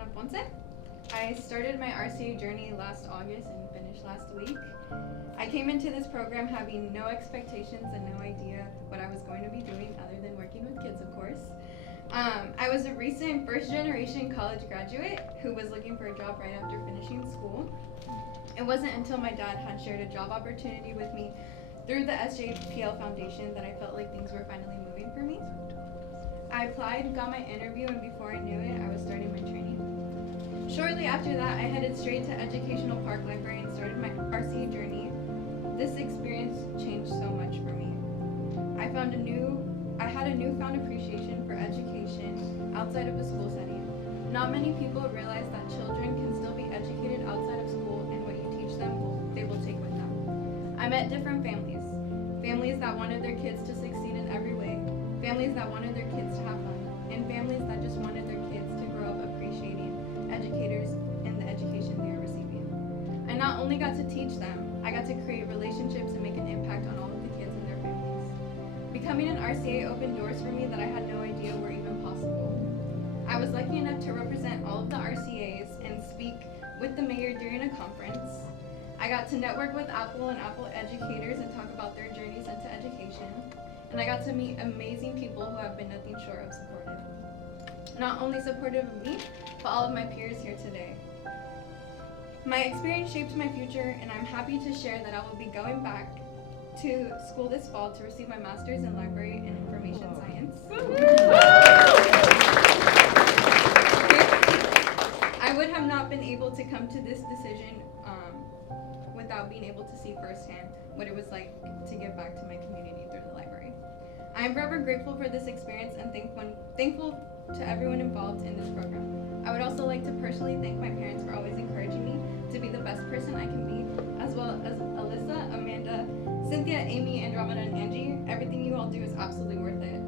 Mariana P. I started my RCA journey last August and finished last week. I came into this program having no expectations and no idea what I was going to be doing other than working with kids, of course. I was a recent first-generation college graduate who was looking for a job right after finishing school. It wasn't until my dad had shared a job opportunity with me through the SJPL Foundation that I felt like things were finally moving for me. I applied, got my interview, and before I knew it, I was starting my training. Shortly after that, I headed straight to Educational Park Library and started my RCA journey. This experience changed so much for me. I had a newfound appreciation for education outside of a school setting. Not many people realize that children can still be educated outside of school, and what you teach them, they will take with them. I met different families. Families that wanted their kids to succeed in every way. Families that wanted their kids to have fun. And families that just wanted their kids to grow up appreciating educators and the education they are receiving. I not only got to teach them, I got to create relationships and make an impact on all of the kids and their families. Becoming an RCA opened doors for me that I had no idea were even possible. I was lucky enough to represent all of the RCAs and speak with the mayor during a conference. I got to network with Apple and Apple educators and talk about their journeys into education. And I got to meet amazing people who have been nothing short of supportive. Not only supportive of me, but all of my peers here today. My experience shaped my future, and I'm happy to share that I will be going back to school this fall to receive my master's in library and information science. I would have not been able to come to this decision without being able to see firsthand what it was like to give back to my community through the library. I am forever grateful for this experience and thankful to everyone involved in this program. I would also like to personally thank my parents for always encouraging me to be the best person I can be, as well as Alyssa, Amanda, Cynthia, Amy, Andromeda, and Angie. Everything you all do is absolutely worth it.